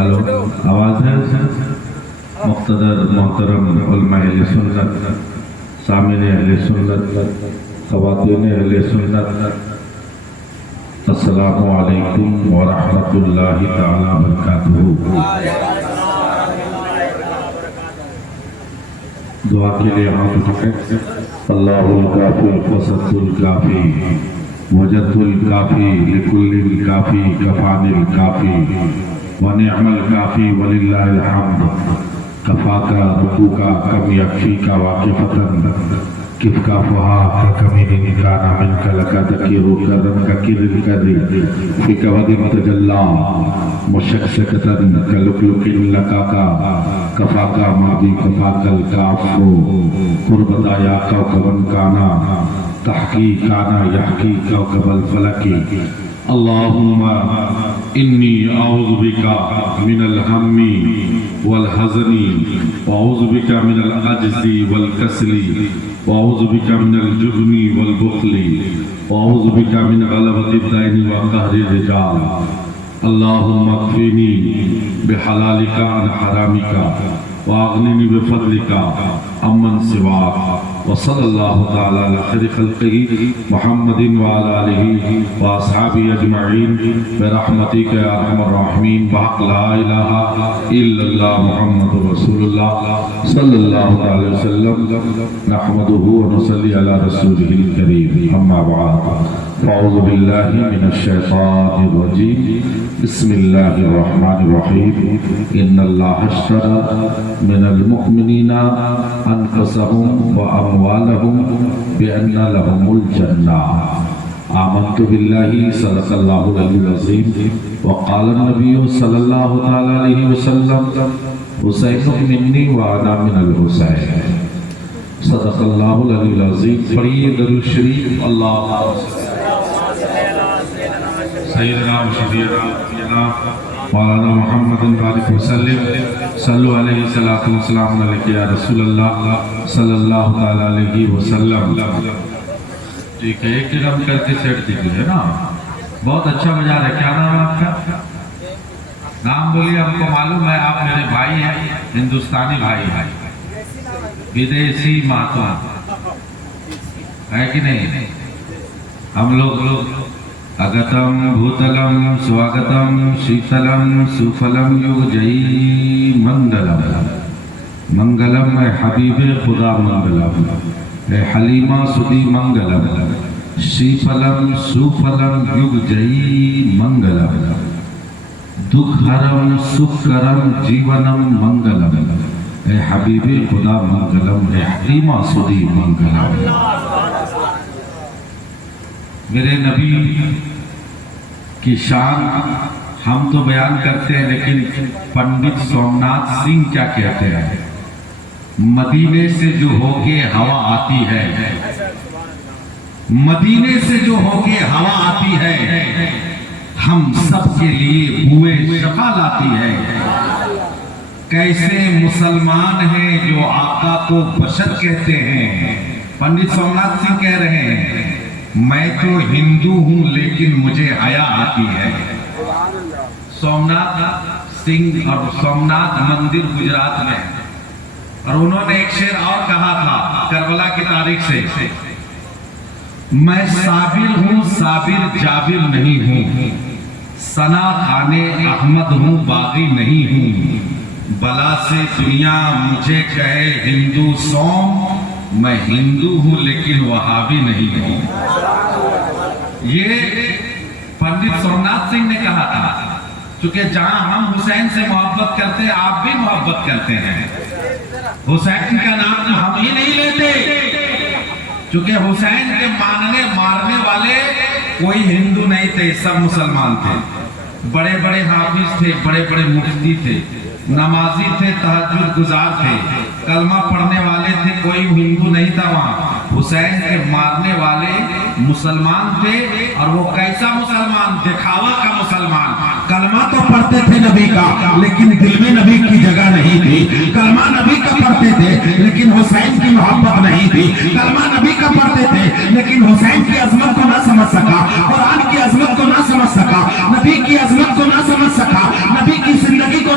Hello آواز ہے؟ مقتدر محترم علماء اہل سنت، سامعین اہل سنت، خواتین اہل سنت، السلام علیکم ورحمۃ اللہ تعالی وبرکاتہ۔ دعا کے لیے ہاتھ اٹھائیں۔ اللہ الکافی وسط الکافی وجد الکافی لکل الکافی کفان الکافی ونعم الکافی وللہ الحمد کفاک ربک کم یکفیک واقفتاً کفکا فہا کمین کانا منک لکا دکیر کرن ککیر الکری فک ودن تجلا مشکشکتن کلکلک لکاکا کفاکا مادی کفاک الکافو قربتا یا کوکبن کانا تحقی کانا یحقی کوکب الفلکی اللہم انی اعوذ بکا من الہم والحزن واعوذ بکا من العجز والکسل واعوذ بکا من الجبن والبخل واعوذ بکا من غلبۃ الدین وقہر الرجال اللہم اکفینی بحلالک عن حرامک واغننی بفضلک عمن سواک وصلی اللہ تعالی علی خیر خلقہ محمد وعلی آلہ واصحابہ اجمعین برحمتک یا ارحم الراحمین بحق لا الہ الا اللہ محمد رسول اللہ صلی اللہ علیہ وسلم نحمدہ ونصلی علی رسولہ الکریم اما بعد فاعوذ باللہ من الشیطان الرجیم بسم اللہ الرحمن الرحیم ان اللہ اشتری من المؤمنین انفسهم واموالهم بان لهم الجنہ آمنت باللہ صدق اللہ العلی العظیم وقال النبی صلی اللہ تعالی علیہ وسلم حسین منی وانا من الحسین صدق اللہ العلی العظیم۔ پڑھیے درود شریف۔ اللہ سیدنا و شفیعنا مولانا محمد بارک وسلم صلو علیہ الصلوۃ والسلام علیہ یا رسول اللہ صلی اللہ تعالی علیہ وسلم۔ ٹھیک ہے، ایک جگہ کر کے سیٹ دیجیے نا، بہت اچھا بجا رہا ہے۔ کیا نام ہے آپ کا؟ نام بولیے، ہم کو معلوم ہے آپ میرے بھائی ہیں، ہندوستانی بھائی ہیں، ودیشی ماتوں ہے کہ نہیں؟ ہم لوگ اگتم بھوتلم سواگتم شیتلم سفلم یوجئی منگلم منگلم اے حبیب خدا منگلم اے حلیمہ سدی منگلم شیفلم سفلم یوجئی منگلم دکھرم سکرم جیونم منگلم اے حبیب خدا منگلم اے حلیمہ سدی منگلم۔ میرے نبی کی شان ہم تو بیان کرتے ہیں، لیکن پنڈت سومناتھ سنگھ کیا کہتے ہیں؟ مدینے سے جو ہو کے ہوا آتی ہے، مدینے سے جو ہو کے ہوا آتی ہے، ہم سب کے لیے بوئے شفا لاتی ہے۔ کیسے مسلمان ہیں جو آقا کو بشر کہتے ہیں؟ پنڈت سومناتھ سنگھ کہہ رہے ہیں میں تو ہندو ہوں لیکن مجھے حیا آتی ہے۔ سومناتھ سنگھ اور سومناتھ مندر گجرات میں، اور انہوں نے ایک شعر اور کہا تھا کربلا کی تاریخ سے، میں صابر ہوں صابر جابر نہیں ہوں، ثنا خانے احمد ہوں باغی نہیں ہوں، بلا سے دنیا مجھے کہے ہندو سوم، میں ہندو ہوں لیکن وہابی نہیں ہوں۔ یہ پنڈت سومناتھ سنگھ نے کہا تھا، چونکہ جہاں ہم حسین سے محبت کرتے ہیں آپ بھی محبت کرتے ہیں۔ حسین کا نام ہم ہی نہیں لیتے، چونکہ حسین کے ماننے مارنے والے کوئی ہندو نہیں تھے، سب مسلمان تھے۔ بڑے بڑے حافظ تھے، بڑے بڑے مفتی تھے، نمازی تھے، تہجد گزار تھے، کلمہ پڑھنے والے تھے، کوئی ہندو نہیں تھا وہاں۔ حسین کے مارنے والے مسلمان تھے، اور وہ کیسا مسلمان؟ دکھاوا کا مسلمان۔ کلمہ تو پڑھتے تھے نبی کا، لیکن دل میں نبی کی جگہ نہیں تھی۔ کلمہ نبی کا پڑھتے تھے لیکن حسین کی محبت نہیں تھی۔ کلمہ نبی کا پڑھتے تھے لیکن حسین کی عظمت کو نہ سمجھ سکا، قرآن کی عظمت کو نہ سمجھ سکا، نبی کی عظمت کو نہ سمجھ سکا، نبی کی زندگی کو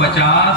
50,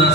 10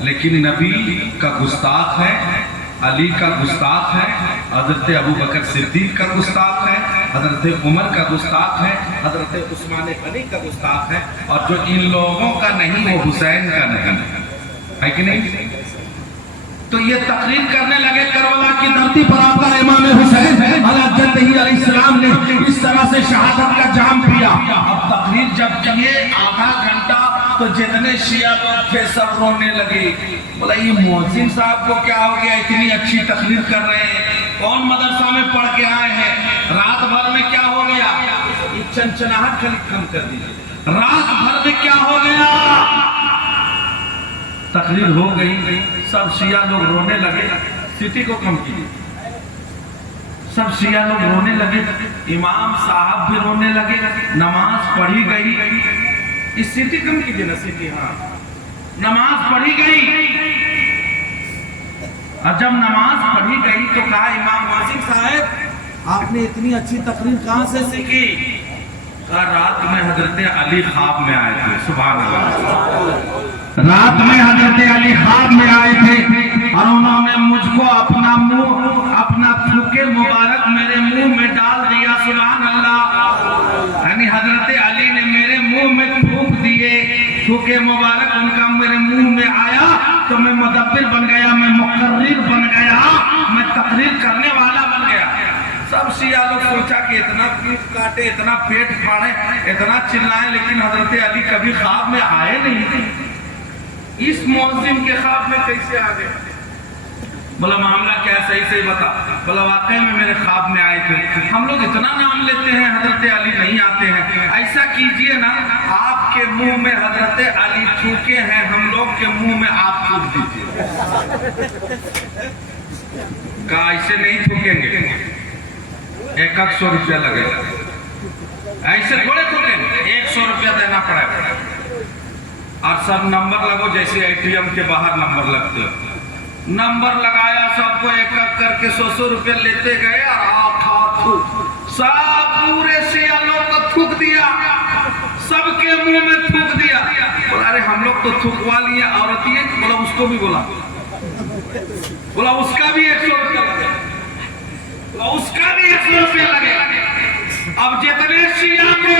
لیکن نبی کا گستاخ ہے، علی کا گستاخ ہے، حضرت ابو بکر صدیق کا گستاخ ہے، حضرت عمر کا گستاخ ہے، حضرت عثمان غنی کا گستاخ ہے، اور جو ان لوگوں کا نہیں وہ حسین کا نہیں ہے کہ نہیں؟ تو یہ تقریر کرنے لگے کربلا کی دھرتی پر آپ کا امام حسین علیہ علیہ السلام نے اس طرح سے شہادت کا جام پیا۔ اب تقریر جب کیے آدھا گھنٹہ تو جتنے شیعہ لوگ تھے سب رونے لگے، بولا یہ محسن صاحب کو کیا ہو گیا، اتنی اچھی تقریر کر رہے ہیں، کون مدرسہ میں پڑھ کے آئے ہیں، رات بھر میں کیا ہو گیا، چنچناہٹ کم کر دیجیے، رات بھر میں کیا ہو گیا، تقریر ہو گئی، سب شیعہ لوگ رونے لگے، سٹی کو کم کیجیے، سب شیعہ لوگ رونے لگے، امام صاحب بھی رونے لگے، نماز پڑھی گئی، اس سٹی کم کیجیے نا، سٹی، ہاں، نماز پڑھی گئی، اور جب نماز پڑھی گئی تو کہا امام واصف صاحب آپ نے اتنی اچھی تقریر کہاں سے سیکھی؟ کہا رات میں حضرت علی خواب میں آئے تھے، سبحان اللہ، رات میں حضرت علی خواب میں آئے تھے اور انہوں نے مجھ کو اپنا منہ، اپنا تھوکے مبارک میرے منہ میں ڈال دیا، سبحان اللہ، یعنی حضرت علی نے میرے منہ میں تھوک دیے، تھوکے مبارک ان کا میرے منہ میں آیا تو میں مدبر بن گیا، میں مقرر بن گیا، میں تقریر کرنے والا بن گیا۔ سب شیعہ لوگ سوچا کہ اتنا پیٹ کاٹے، اتنا پیٹ پھاڑے، اتنا چلائیں، لیکن حضرت علی کبھی خواب میں آئے نہیں تھے، اس مؤذن کے خواب میں کیسے آ گئے؟ بولا معاملہ کیا ہے، صحیح بتا، بولا واقعی میں میرے خواب میں آئے تھے، ہم لوگ اتنا نام لیتے ہیں حضرت علی نہیں آتے ہیں، ایسا کیجئے نا آپ کے منہ میں حضرت علی تھوکے ہیں، ہم لوگ کے منہ میں آپ تھوک دیجئے۔ کہا ایسے نہیں تھوکیں گے، 100 روپیہ لگے گا، ایسے تھوڑے تھوکیں گے، 100 روپیہ دینا پڑے گا، اور سب نمبر لگو جیسے ATM کے باہر نمبر لگتے ہیں، نمبر لگایا، سب کو ایک ایک کر کے 100 روپے لیتے گئے، اور آٹھا تھوک، سب پورے شیعہ لوگ کو تھوک دیا، سب کے منہ میں تھوک دیا۔ بولا ارے ہم لوگ تو تھوکوا لیے، عورت یہ، بولا اس کو بھی بولا اس کا بھی 100 روپے لگے، اس کا بھی 100 روپے لگے۔ اب جتنے شیعہ کے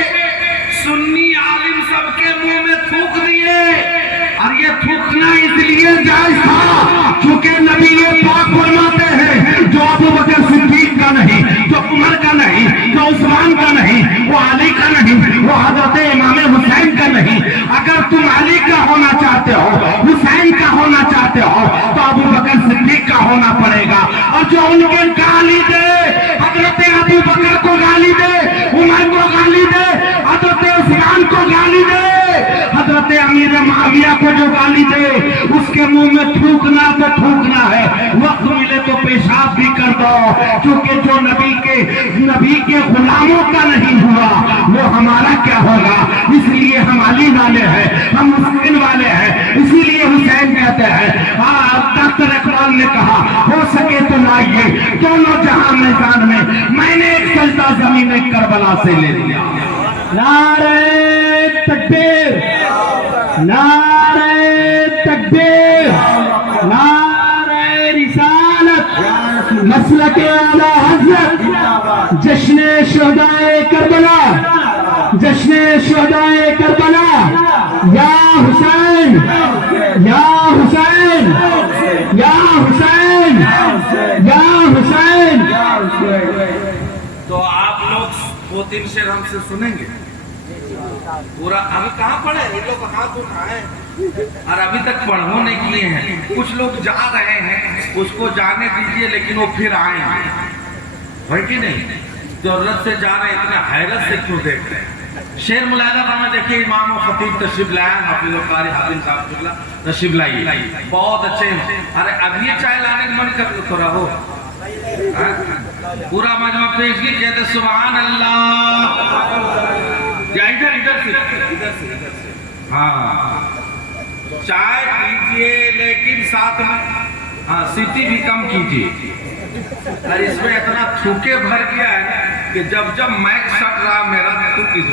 سنی عالم سب کے منہ میں تھوک دیے، اور یہ تھوکنا اس لیے جائز تھا کیونکہ نبی پاک فرماتے ہیں جو ابو بکر صدیق کا نہیں، جو عمر کا نہیں، جو عثمان کا نہیں، وہ علی کا نہیں، وہ حضرت امام حسین کا نہیں۔ اگر تم علی کا ہونا چاہتے ہو، حسین کا ہونا چاہتے ہو، تو ابو بکر صدیق کا ہونا پڑے گا، اور جو ان کے گالی دے، حضرت ابو بکر کو گالی دے، عمر کو گالی دے، حضرت عثمان کو گالی دے، حضرت امیر معاویہ کو جو گالی دے، اس کے منہ میں تھوکنا تو تھوکنا ہے، وقت ملے تو پیشاب بھی کر دو، کیونکہ جو نبی کے غلاموں کا نہیں ہوا وہ ہمارا کیا ہوگا۔ اس لیے ہم علی والے ہیں، ہم حسین والے ہیں، اسی لیے حسین کہتے ہیں۔ ڈاکٹر اقبال نے کہا ہو سکے تو لائیے دونوں جہاں میدان میں نے ایک سجدہ زمین کربلا سے لے لیا۔ نعرہ تکبیر، نعرہ تکبیر، نعرہ رسالت، مسلک اعلی حضرت، جشن شہدائے کربلا، جشن شہدائے کربلا، یا حسین، یا حسین، یا حسین، یا حسین۔ تو آپ لوگ وہ 3 شعر ہم سے سنیں گے پورا؟ ابھی کہاں پڑھے؟ یہ لوگ ہاتھ اٹھائے اور ابھی تک پڑھو نہیں کیے ہیں، کچھ لوگ جا رہے ہیں، اس کو جانے دیجئے، لیکن وہ پھر آئیں گے، ہے کہ نہیں؟ ضرورت سے جا رہے ہیں، اتنے حیرت سے کیوں دیکھ رہے ہیں؟ شعر ملاحظہ فرمائیں، دیکھیے امام و خطیب تشریف لائے، حافظ القاری حافظ صاحب تشریف لائیے، بہت اچھے ہیں۔ ارے اب یہ چائے لانے کا من کر تو رہو، پورا مجمع پیشگی کہتے سبحان اللہ، یا ادھر سے ہاں چائے پیجئے، لیکن ساتھ میں ہاں سیٹی بھی کم کیجئے، اور اس میں اتنا تھوکے بھر گیا ہے کہ جب میک سٹ رہا میرا تو کس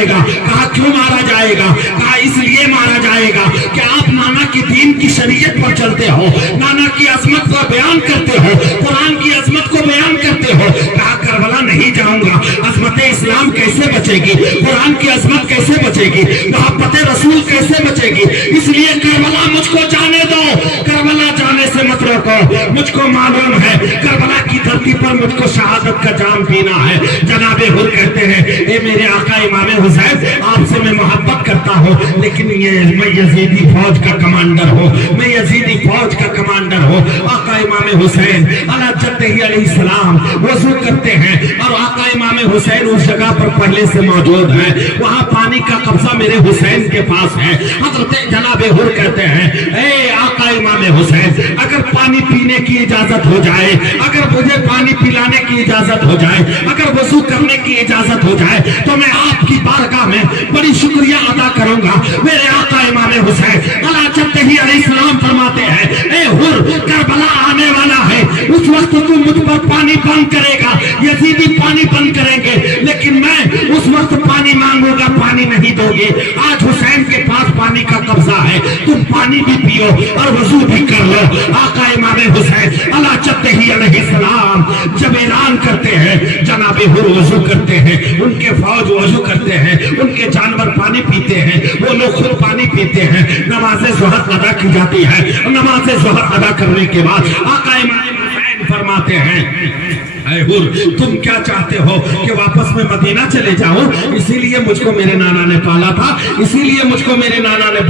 جائے گا. کہا کیوں مارا جائے گا؟ کہا اس لیے مارا جائے گا کہ آپ نانا کی دین کی شریعت پر چلتے ہو, نانا کی عظمت کو بیان کرتے ہو, قرآن کی عظمت کو بیان کرتے ہو. کہا کربلا نہیں جاؤں گا. عظمت اسلام کیسے بچے گی؟ قرآن کی عظمت کیسے بچے گی؟ محبت رسول کیسے بچے گی؟ اس لیے کربلا مجھ کو جانے دو, کربلا جانے سے مت روکو. مجھ کو معلوم ہے کربلا کی دھرتی پر مجھ کو شہادت کا جام پینا ہے. جناب حر کہتے ہیں اے میرے آقا امام حسین, آپ سے میں محبت کرتا ہوں, لیکن میں یزیدی فوج کا کمانڈر ہوں, میں یزیدی فوج کا کمانڈر ہوں. آقا امام حسین علی جدہ علیہ السلام وضو کرتے ہیں اور آقا امام حسین اس جگہ پر پہلے سے موجود ہیں. وہاں پانی کا قبضہ میرے حسین کے پاس ہے. حضرت جناب حر کہتے ہیں اے آقا امام حسین, اگر پانی پینے کی اجازت ہو جائے, اگر مجھے پانی پلانے کی اجازت ہو جائے, اگر وضو کرنے کی اجازت ہو جائے تو میں آپ کی بارگاہ میں بڑی شکریہ ادا کروں گا. میرے آقا امام حسین علی جدہ علیہ السلام فرماتے ہیں اے حر, کربلا آنے والا ہے, اس وقت تو مجھ پر پانی بند کرے گا, یزیدی پانی بند کریں گے, لیکن میں اس وقت پانی مانگوں گا, پانی نہیں دو گے. آج حسین کے پاس پانی کا قبضہ ہے, تم پانی بھی پیو اور وضو بھی کر لو. آقا امام حسین علی جدہ علیہ السلام جب اعلان کرتے ہیں, جناب حر وضو کرتے ہیں, ان کے فوج وضو کرتے ہیں, ان کے جانور پانی پیتے ہیں, وہ لوگ خود پانی پیتے ہیں. نماز ظہر ادا کی جاتی ہے. نماز ظہر ادا کرنے کے بعد آقا امام حسین فرماتے ہیں اے حر, تم کیا چاہتے ہو کہ واپس میں مدینہ چلے جاؤں؟ اسی لیے مجھ کو میرے نانا نے پالا تھا, اسی لیے مجھ کو میرے نانا نے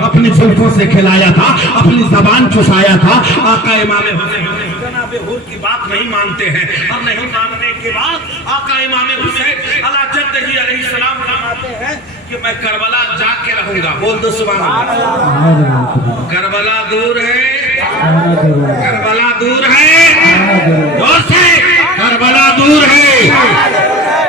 اپنی زلفوں سے کھلایا تھا, اپنی زبان چسایا تھا. آقا امام حسین جناب حر کی بات نہیں مانتے ہیں, اور نہیں ماننے کے بعد آقا امام حسین علی جدہ علیہ السلام فرماتے ہیں کہ میں کربلا جا کے رہوں گا. بول دو سبحان اللہ. کربلا دور ہے, کربلا دور ہے, کربلا دور ہے.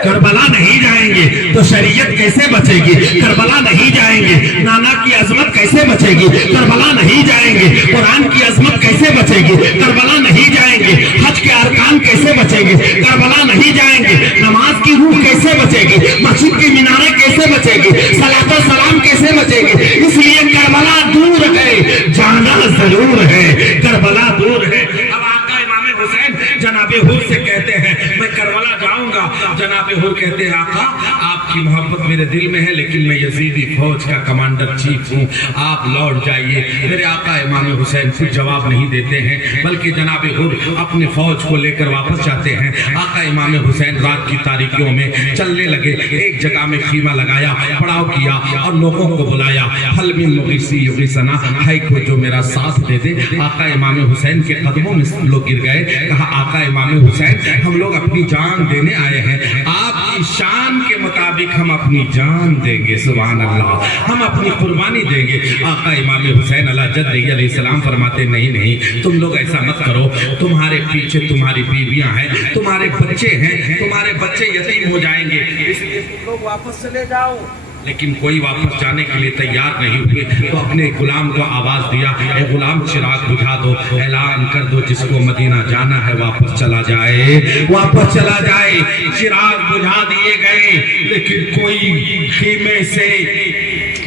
کربلا نہیں جائیں گے تو شریعت کیسے بچے گی؟ کربلا نہیں جائیں گے نانا کی عظمت کیسے بچے گی؟ کربلا نہیں جائیں گے قرآن کی عظمت کیسے بچے گی؟ کربلا نہیں جائیں گے حج کے ارکان کیسے بچیں گے؟ کربلا نہیں جائیں گے نماز کی روح کیسے بچے گی؟ مسجد کی میناریں کیسے بچے گی؟ صلاۃ و سلام کیسے بچے گی؟ اس لیے کربلا دور ہے, جانا ضرور ہے. کربلا دور ہے. اب آقا امام حسین جناب حر سے کہتے ہیں میں کربلا جاؤں گا. جناب حر کہتے ہیں آقا آپ کی محبت میرے دل میں ہے, لیکن میں یزیدی فوج کا کمانڈر چیف ہوں, آپ لوٹ جائیے. میرے آقا امام حسین کچھ جواب نہیں دیتے ہیں, بلکہ جناب حر اپنے فوج کو لے کر واپس جاتے ہیں. آقا امام حسین رات کی تاریکیوں میں چلنے لگے. ایک جگہ میں خیمہ لگایا, پڑاؤ کیا اور لوگوں کو بلایا. حل من مغیثی یغیثنا, ہے کوئی جو میرا ساتھ دے دے. آقا امام حسین کے قدموں میں لوگ گر گئے. کہا آقا امام حسین ہم لوگ اپنی جان دینے آئے ہیں, آپ کی شان کے مطابق ہم اپنی جان دیں گے. سبحان اللہ, ہم اپنی قربانی دیں گے. آقا امام حسین علی جدہ علیہ السلام فرماتے نہیں نہیں, تم لوگ ایسا مت کرو. تمہارے پیچھے تمہاری بیویاں ہیں, تمہارے بچے ہیں, تمہارے بچے یتیم ہو جائیں گے, اس لیے تم لوگ واپس چلے جاؤ. لیکن کوئی واپس جانے کے لیے تیار نہیں ہوئے. تو اپنے غلام کو آواز دیا, اے غلام چراغ بجھا دو, اعلان کر دو جس کو مدینہ جانا ہے واپس چلا جائے, واپس چلا جائے. چراغ بجھا دیے گئے, لیکن کوئی خیمے سے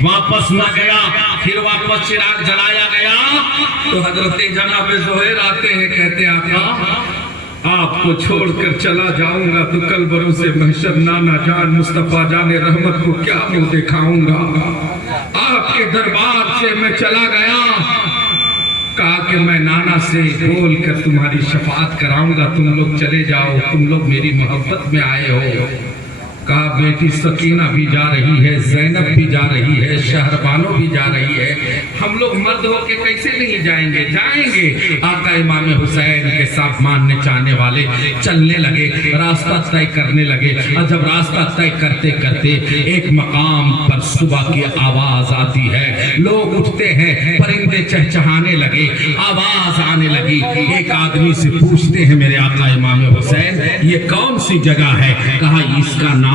واپس نہ گیا. پھر واپس چراغ جلایا گیا تو حضرت جناب زہیر آتے ہیں, کہتے ہیں آقا آپ کو چھوڑ کر چلا جاؤں گا تو کل بروں سے محشر نانا جان مصطفیٰ جان رحمت کو کیا منہ دکھاؤں گا. آپ کے دربار سے میں چلا گیا, کہا کہ میں نانا سے بول کر تمہاری شفاعت کراؤں گا, تم لوگ چلے جاؤ, تم لوگ میری محبت میں آئے ہو. کہا بیٹی سکینہ بھی جا رہی ہے, زینب بھی جا رہی ہے, شہربانو بھی جا رہی ہے, ہم لوگ مرد ہو کے کیسے نہیں جائیں گے؟ جائیں گے. آقا امام حسین کے ساتھ ماننے چاہنے والے چلنے لگے, راستہ طے کرنے لگے. اور جب راستہ طے کرتے کرتے ایک مقام پر صبح کی آواز آتی ہے, لوگ اٹھتے ہیں, پرندے چہچہانے لگے, آواز آنے لگی. ایک آدمی سے پوچھتے ہیں میرے آقا امام حسین یہ کون سی جگہ ہے؟ کہا اس کا نام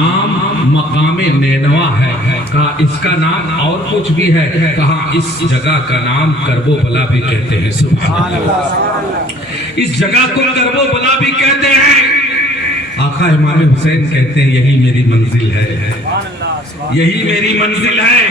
مقام نینوا ہے. کہا اس کا نام اور کچھ بھی ہے؟ کہا اس جگہ کا نام کرب و بلا بھی کہتے ہیں. سبحان اللہ, اس جگہ کو کرب و بلا بھی کہتے ہیں. آقا امام حسین کہتے ہیں یہی میری منزل ہے، یہی میری منزل ہے۔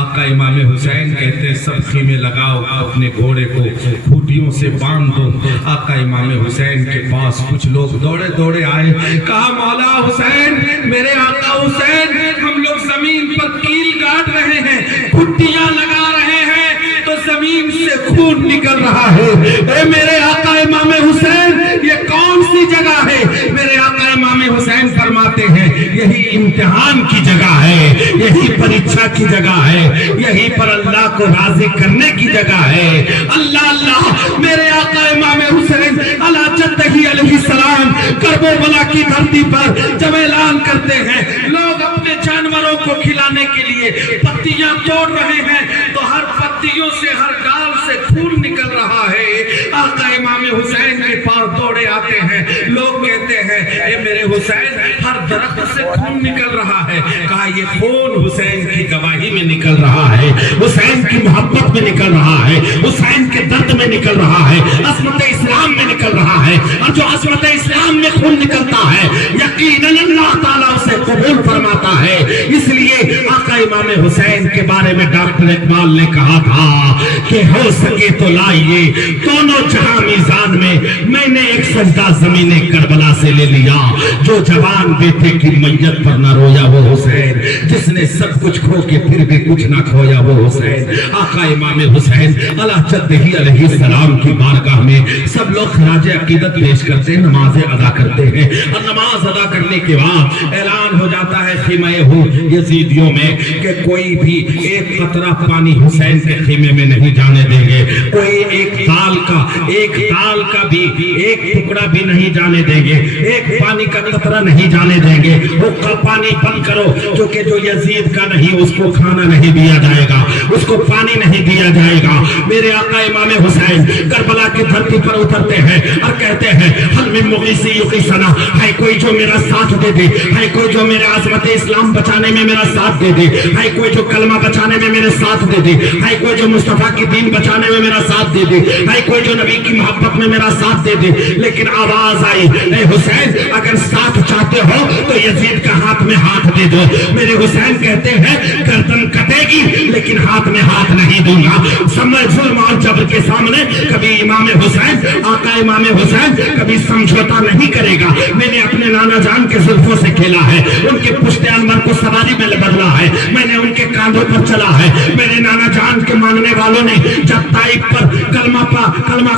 آقا امام حسین کہتے ہیں سب خیمے لگاؤ، اپنے گھوڑے کو کھوٹیوں سے باندھ دو۔ آقا امام حسین کے پاس کچھ لوگ دوڑے دوڑے آئے، کہا مولا حسین، میرے آقا حسین، ہم لوگ زمین پر کیل گاڑ رہے ہیں، کھٹیاں لگا رہے ہیں تو زمین سے خون نکل رہا ہے۔ اے میرے آقا امام حسین، یہ کون سی جگہ ہے؟ میرے آقا امام حسین فرماتے ہیں یہی امتحان کی جگہ ہے، یہی پریچھا کی جگہ ہے، یہی پر اللہ کو راضی کرنے کی جگہ ہے۔ اللہ اللہ، میرے آقا امام حسین علی جدہ علیہ السلام کربلا کی دھرتی پر جب اعلان کرتے ہیں لوگ اپنے جانوروں کو کھلانے کے لیے پتیاں توڑ رہے ہیں تو ہر پتیوں سے، ہر ڈال سے خون نکل رہا ہے۔ آقا امام حسین کے پاس دوڑے آتے ہیں، لوگ کہتے ہیں اے میرے حسین، ہر درخت سے خون نکل رہا ہے۔ کہا یہ خون حسین کی گواہی میں نکل رہا ہے، حسین کی محبت میں نکل رہا ہے، حسین کے درد میں نکل رہا ہے، عظمت اسلام میں نکل رہا ہے۔ اور جو عظمت اسلام میں خون نکلتا ہے یقیناً اللہ تعالیٰ اسے قبول فرماتا ہے۔ اس لیے آقا امام حسین کے بارے میں ڈاکٹر اقبال نے کہا تھا کہ ہو سکے تو لائیے دونوں جہاں میزان میں نے ایک سجدہ زمین کربلا سے لے لیا۔ جو جوان بیٹے کی میت پر نہ رویا وہ حسین، جس نے سب کچھ کھو کے پھر بھی کچھ نہ کھویا وہ حسین۔ آقا امام حسین علی جدہ علیہ السلام کی بارگاہ میں سب لوگ خراج عقیدت پیش کرتے ہیں، نمازیں ادا کرتے ہیں، اور نماز ادا کرنے کے بعد اعلان ہو جاتا ہے خیمہ یزیدیوں میں کہ کوئی بھی ایک قطرہ پانی حسین کے خیمے میں نہیں جانے دیں گے، کوئی ایک دال کا بھی ایک ٹکڑا بھی نہیں جانے دیں گے، ایک پانی کا قطرہ نہیں جانے دیں گے۔ وہ پانی بند کرو، کیونکہ جو یزید کا نہیں اس کو کھانا نہیں دیا جائے گا، اس کو پانی نہیں دیا جائے گا۔ میرے آقا امام حسین کربلا کی دھرتی پر اترتے ہیں اور کہتے ہیں حل من مغیثی یغیثنا، ہے کوئی جو میرا ساتھ دے دے، ہے کوئی جو میرا عظمت اسلام بچانے میں میرا ساتھ دے دے، ہے کوئی جو کلمہ بچانے میں میرے ساتھ دے دے، ہے کوئی جو مصطفیٰ کی دین بچانے میں میرا ساتھ دے دے، ہے کوئی جو نبی کی محبت میں میرا ساتھ دے دے۔ لیکن آواز آئی، اے حسین اگر ساتھ چاہتے ہو تو یزید کا ہاتھ میں ہاتھ دے دو۔ میرے حسین کہتے ہیں گردن کٹے گی لیکن ہاتھ میں ہاتھ نہیں دوں گا۔ ظلم اور جبر کے سامنے کبھی امام حسین، آقا امام حسین کبھی سمجھوتا نہیں کرے گا۔ میں نے اپنے نانا جان کے زلفوں سے کھیلا ہے، ان کے پشت انور کو سواری میں بدلا ہے، میں نے ان کے کاندھوں پر چلا ہے۔ میرے نانا جان کے ماننے والوں نے جب طائف پر کلمہ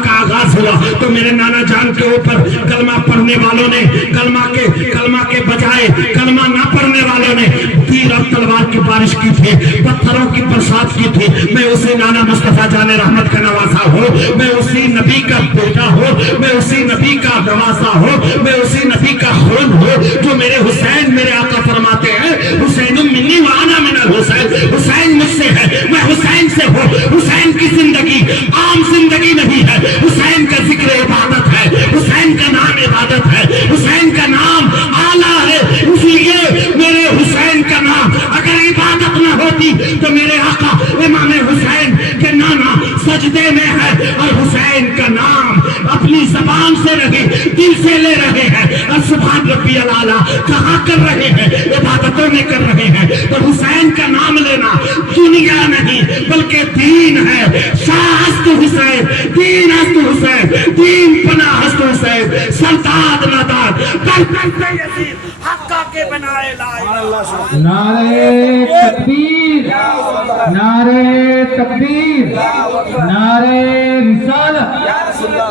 کا آغاز ہوا تو میرے نانا جان کے اوپر کلمہ پڑھنے والوں نے کلمہ کے بجائے کلمہ نہ پڑھنے والوں نے تیر اور تلوار کی بارش کی تھی، پتھروں کی برسات کی تھی۔ میں اسی نانا مصطفیٰ جان رحمت کا نواسا ہوں، میں اسی نبی کا بیٹا ہوں، میں اسی نبی کا نواسا ہوں، میں اسی نبی کا خون ہوں جو میرے حسین، میرے آقا فرماتے ہیں حسین منی وانا من الحسین، حسین مجھ سے ہے، میں حسین سے ہوں۔ حسین کی زندگی عام زندگی نہیں ہے، حسین کا ذکر عبادت ہے، حسین کا نام عبادت ہے، حسین کا نام اعلیٰ ہے۔ اس لیے میرے حسین کا نام اگر عبادت نہ ہوتی تو میرے آقا امام حسین کے نانا سجدے میں ہے، اور حسین کا نام اپنی زبان سے رہے، دل سے لے رہے ہیں، اور سبحان ربی الاعلیٰ کہاں کر رہے ہیں؟ عبادتوں میں کر رہے ہیں۔ تو حسین کا نام لینا دنیا نہیں بلکہ دین ہے۔ شاہ ہست حسین، دین ہست حسین، دین پناہ ہست حسین، سرداد ناداد کرتے یزید حقہ کے بنائے لائے۔ نعرہ تکبیر، نعرہ تکبیر، نعرہ رسالت،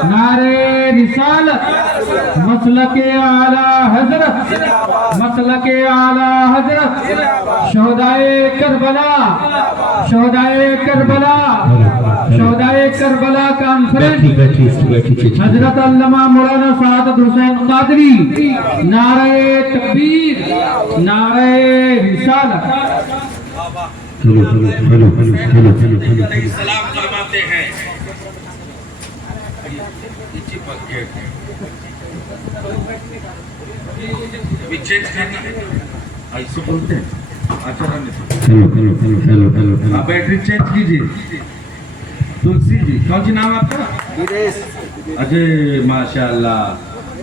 نعرہ رسالت، مسلک اعلیٰ حضرت، مسلک اعلیٰ حضرت، شہدائے کربلا، شہدائے کربلا، شہدائے کربلا کانفرنس حضرت علامہ مولانا سعادت حسین قادری، نعرہ تکبیر، نعرہ رسالت۔ سلام فرماتے ہیں چینج کرنا ہے، ایسے بولتے ہیں آپ بیٹری چینج کیجیے۔ تلسی جی، کون سی نام آپ کا؟ اجے ماشاء اللہ،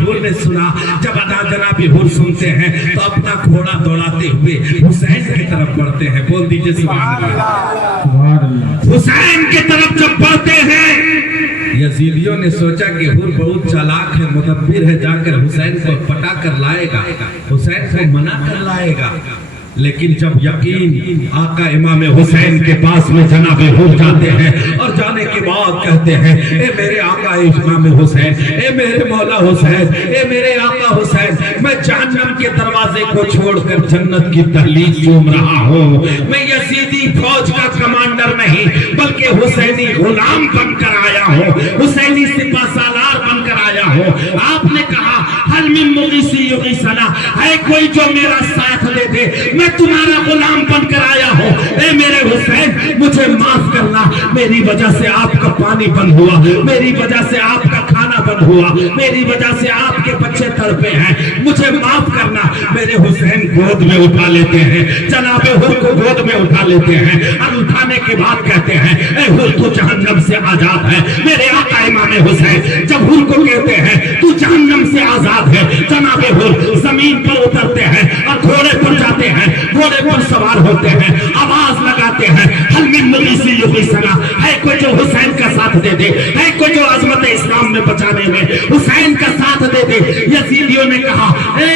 حور نے سنا. جب جناب حور سنتے ہیں تو اپنا گھوڑا دوڑاتے ہوئے حسین کی طرف بڑھتے ہیں. بول دیجئے سبحان اللہ. حسین کی طرف جب بڑھتے ہیں یزیدیوں نے سوچا کہ حور بہت چالاک ہے, مدبر ہے, جا کر حسین کو پٹا کر لائے گا, حسین کو منا کر لائے گا. لیکن جب یقین آقا امام حسین کے پاس میں جناب حور جاتے ہیں اور جانے کے بعد کہتے ہیں اے میرے آقا امام حسین, اے میرے مولا حسین, اے میرے آقا حسین, میں جہنم کے دروازے کو چھوڑ کر جنت کی دہلیز چوم رہا ہوں. میں یزیدی فوج کا کمانڈر نہیں بلکہ حسینی غلام بن کر آیا ہوں, حسینی سپہ سالار بن کر آیا ہوں. آپ نے کہا حل من مغیثی یغیثنا, ہے کوئی جو میرا ساتھ دے دے, میں تمہارا غلام بن کر آیا ہوں. اے میرے حسین مجھے معاف کرنا, میری وجہ سے آپ کا پانی بند ہوا, میری وجہ سے آپ کا کھانا بند ہوا, میری وجہ سے آپ کے بچے تڑپے ہیں, مجھے معاف کرنا. میرے حسین گود میں اٹھا لیتے ہیں, جناب حور کو گود میں اٹھا لیتے ہیں اور اٹھانے کے بعد کہتے ہیں اے حور تو جہنم سے آزاد ہے. میرے آقا امام حسین جب حور کو کہتے ہیں تو جہنم سے آزاد ہے, جناب حور زمین پر اترتے ہیں اور گھوڑے پر جاتے ہیں, گھوڑے پر سوار ہوتے ہیں, آواز لگاتے ہیں حل من مغیثی یغیثنا, ہے کوئی جو حسین کا ساتھ دے دے, ہے کوئی جو عظمت اسلام میں بچانے میں حسین کا ساتھ دے دے. یزیدیوں نے کہا اے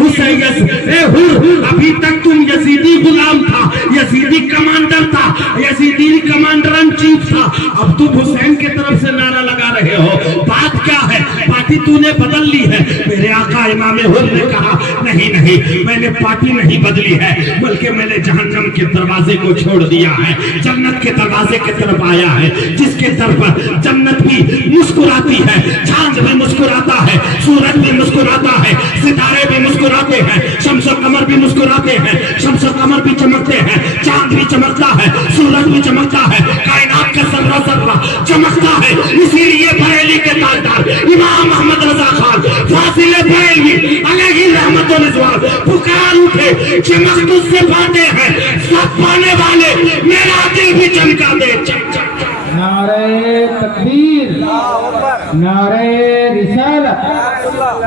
حسین, اے حور, ابھی تک تم یزیدی غلام تھا, یزیدی کمانڈر تھا, یزیدی کمانڈر ان چیف تھا, اب تم حسین کے طرف سے نعرہ لگا رہے ہو, بات کیا ہے, پارٹی تو نے بدل لی ہے. میرے آقا امام حور نے کہا نہیں نہیں, میں نے پارٹی نہیں بدلی ہے بلکہ میں نے جہنم کے دروازے کو چھوڑ دیا ہے, جنت کے دروازے کی طرف آیا ہے, جس کے طرف جنت بھی مسکراتی ہے, چاند بھی مسکراتا ہے, سورج بھی مسکراتا ہے, ستارے بھی مسکراتے ہیں, شمس و قمر بھی مسکراتے ہیں, شمس و قمر بھی چمکتے ہیں, چاند بھی چمکتا ہے, سورج بھی چمکتا ہے, کائنات کا ذرہ ذرہ چمکتا ہے. اسی لیے بریلی کے تاجدار امام محمد رضا خان فاضل بریلوی علیہ رحمت و رضوان پکار اٹھے, چمک تجھ سے پاتے ہیں سب پانے والے, میرا دل بھی چمکا دے. نعرہ تکبیر, نعرہ رسالت,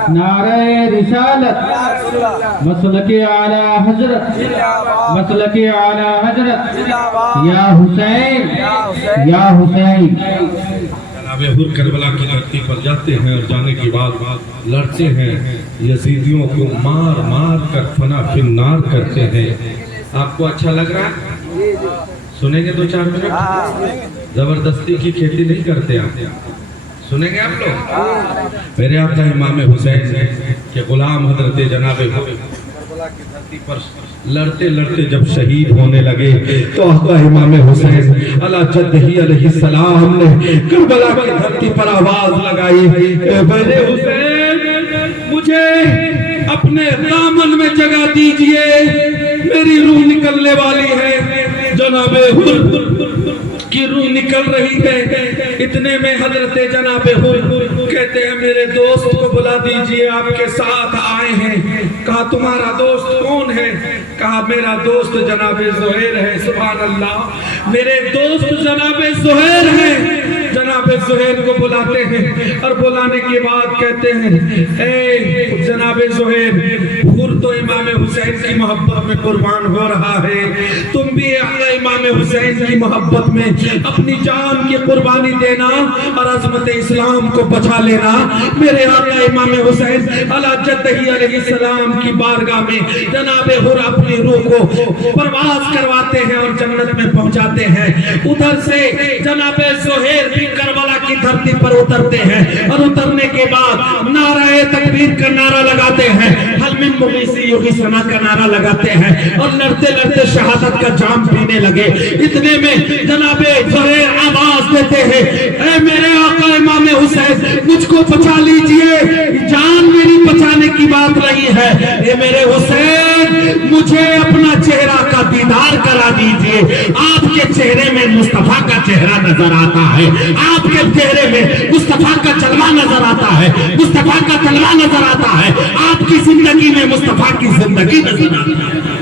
نعرہ رسالت, مسلک اعلی حضرت, مسلک اعلی حضرت, یا حسین, یا حسین. جناب حور کربلا کی دھرتی پر جاتے ہیں اور جانے کے بعد لڑتے ہیں, یزیدیوں کو مار مار کر فنا فی النار کرتے ہیں. آپ کو اچھا لگ رہا ہے؟ سنیں گے 2-4 منٹ؟ زبردستی کی کھیتی نہیں کرتے آپ, سنیں گے آپ لوگ؟ میرے آقا امام حسین کے غلام حضرت جناب حور کربلا کی دھرتی پر لڑتے لڑتے جب شہید ہونے لگے تو آقا امام حسین علی جدہ علیہ السلام نے کربلا کی دھرتی پر آواز لگائی, اے میرے حسین مجھے اپنے دامن میں جگہ دیجئے, میری روح نکلنے والی ہے. جناب حور کی روح نکل رہی ہے. اتنے میں حضرت جناب حور کہتے ہیں میرے دوست کو بلا دیجئے, آپ کے ساتھ آئے ہیں. کہا تمہارا دوست کون ہے؟ کہا میرا دوست جناب زہیر ہے. سبحان اللہ, میرے دوست جناب زہیر ہیں. جناب زہیر کو بلاتے ہیں اور بلانے کے بعد کہتے ہیں اے جناب زہیر, حور تو امام حسین کی محبت میں قربان ہو رہا ہے, تم بھی آقا امام حسین کی محبت میں اپنی جان کی قربانی دینا اور عظمت اسلام کو بچا لینا. میرے آقا امام حسین علی جدہ علیہ السلام کی بارگاہ میں جناب حور اپنی روح کو پرواز کرواتے ہیں اور جنت میں پہنچاتے ہیں. ادھر سے جناب زہیر بھی کربلا کی دھرتی پر اترتے ہیں اور اترنے کے بعد نعرہ تکبیر کا نعرہ لگاتے ہیں, حل من مغیثی یغیثنا کا نعرہ لگاتے ہیں اور لڑتے لڑتے شہادت کا جام پینے لگے. اتنے میں جناب زہیر آواز دیتے ہیں اے میرے آقا امام حسین مجھ کو بچا لیجئے, جان میری بچانے کی بات نہیں ہے. اے میرے حسین مجھے اپنا چہرہ کا دیدار کرا دیجئے, آپ کے چہرے میں مصطفیٰ کا چہرہ نظر آتا ہے, آپ کے چہرے میں مصطفیٰ کا جلوہ نظر آتا ہے, مصطفیٰ کا جلوہ نظر آتا ہے, آپ کی زندگی میں مصطفیٰ کی زندگی نظر آتی ہے.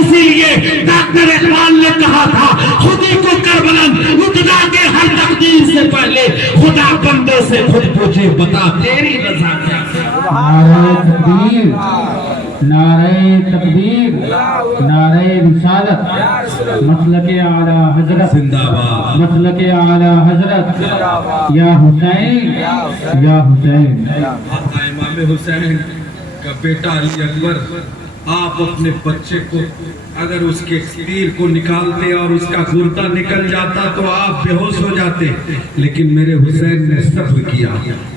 اسی لیے ڈاکٹر اقبال نے کہا تھا خودی کو کر بلند ابتدا کے ہر تقدیر سے پہلے خدا بندے سے خود پوچھے بتا تیری رضا کیا ہے۔ نعرہ تکبیر، نعرہ تکبیر، نعرہ رسالت، مسلک اعلی حضرت زندہ باد۔ مسلک اعلی حضرت، یا حسین یا حسین۔ آقا امام حسین کا بیٹا علی اکبر، آپ اپنے بچے کو اگر اس کے تیر کو نکالتے اور اس کا گردہ نکل جاتا تو آپ بے ہوش ہو جاتے، لیکن میرے حسین نے صبر کیا۔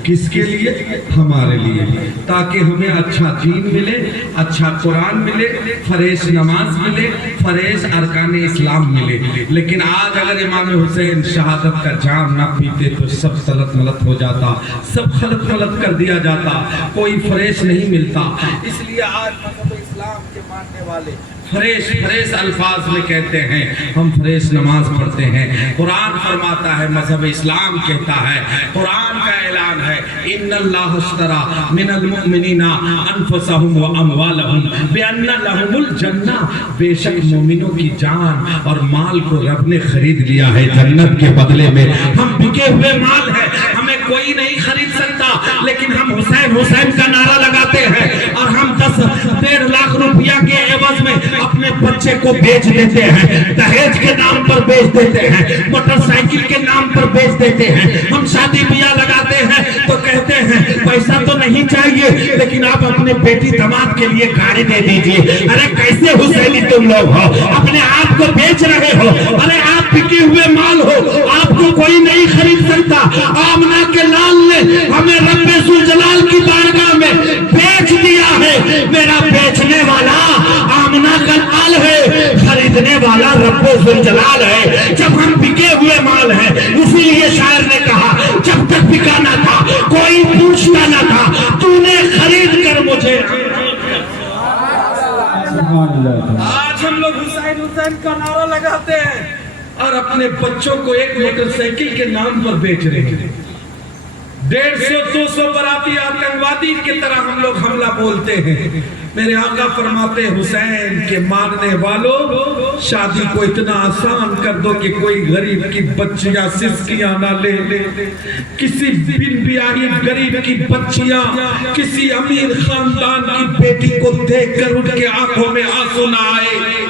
کس کے لیے؟ ہمارے لیے، تاکہ ہمیں اچھا دین ملے، اچھا قرآن ملے، فریش نماز ملے، فریش ارکان اسلام ملے۔ لیکن آج اگر امام حسین شہادت کا جام نہ پیتے تو سب غلط ملت ہو جاتا، سب غلط غلط کر دیا جاتا، کوئی فریش نہیں ملتا۔ اس لیے آج مذہب اسلام کے ماننے والے فریش الفاظ میں کہتے ہیں ہم فریش نماز پڑھتے ہیں۔ قرآن فرماتا ہے، مذہب اسلام کہتا ہے، قرآن کا اعلان ہے، ان اللہ اشترى من المؤمنین انفسهم واموالهم بان لهم الجنہ، بے شک مومنوں کی جان اور مال کو رب نے خرید لیا ہے جنت کے بدلے میں۔ ہم بکے ہوئے مال ہے، ہمیں کوئی نہیں خرید سکتا، لیکن ہم حسین حسین کا نعرہ لگاتے ہیں اور ہم 10-1.5 لاکھ روپیہ کے عوض میں اپنے بچے کو بیچ دیتے ہیں، دہیج کے نام پر بیچ دیتے ہیں، موٹر سائیکل کے نام پر بیچ دیتے ہیں۔ ہم شادی بیاہ لگاتے ہیں تو کہتے ہیں پیسہ تو نہیں چاہیے لیکن آپ اپنے بیٹی داماد کے لیے گاڑی دے دیجئے۔ ارے کیسے حسینی تم لوگ ہو، اپنے آپ کو بیچ رہے ہو، ارے آپ بکے ہوئے مال ہو، آپ کو کوئی نہیں خرید سکتا۔ آمنہ کے لال نے ہمیں رب ذوالجلال کی بارگاہ میں بیچ دیا ہے۔ میرا بیچنے والا آمنہ کا لال ہے، خریدنے والا رب ذوالجلال ہے۔ جب ہم بکے ہوئے مال ہیں، اسی لیے شاعر نے کہا جب تک بکا نہ تھا کوئی پوچھتا نہ تھا، تو نے خرید کر مجھے۔ آج ہم لوگ حسین حسین کا نعرہ لگاتے ہیں اور اپنے بچوں کو ایک موٹر سائیکل کے نام پر بیچ رہے ہیں۔ 150-200 براتی آتنکوادی کی طرح ہم لوگ حملہ بولتے ہیں۔ میرے آقا فرماتے حسین کے ماننے والوں، شادی کو اتنا آسان کر دو کہ کوئی غریب کی بچیاں سسکیاں نہ لے، کسی بن بیاہی غریب کی بچیاں کسی امیر خاندان کی بیٹی کو دیکھ کر ان کے آنکھوں میں آنسو نہ آئے۔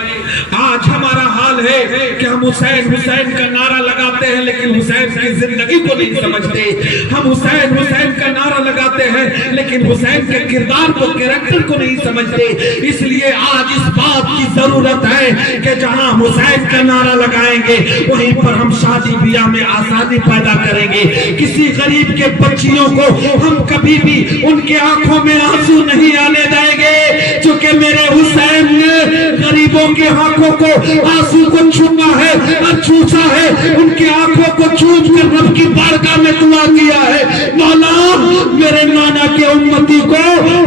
آج ہمارا حال ہے کہ ہم حسین حسین کا نعرہ لگاتے ہیں لیکن حسین کی زندگی کو نہیں سمجھتے۔ ہم حسین حسین کا نعرہ لگاتے ہیں لیکن حسین کے کردار کو، کریکٹر کو نہیں سمجھتے۔ اس لیے آج اس بات کی ضرورت ہے کہ جہاں حسین کا نعرہ لگائیں گے وہیں پر ہم شادی بیاہ میں آزادی پیدا کریں گے۔ کسی غریب کے بچیوں کو ہم کبھی بھی ان کے آنکھوں میں آنسو نہیں آنے دیں گے، چونکہ میرے حسین نے غریبوں کے آنکھوں کو آنسو کو چھونا ہے اور چوسا ہے، ان کے آنکھوں کو چوس کر رب کی بارگاہ میں دعا کیا ہے، مولا میرے نانا کے امتی کو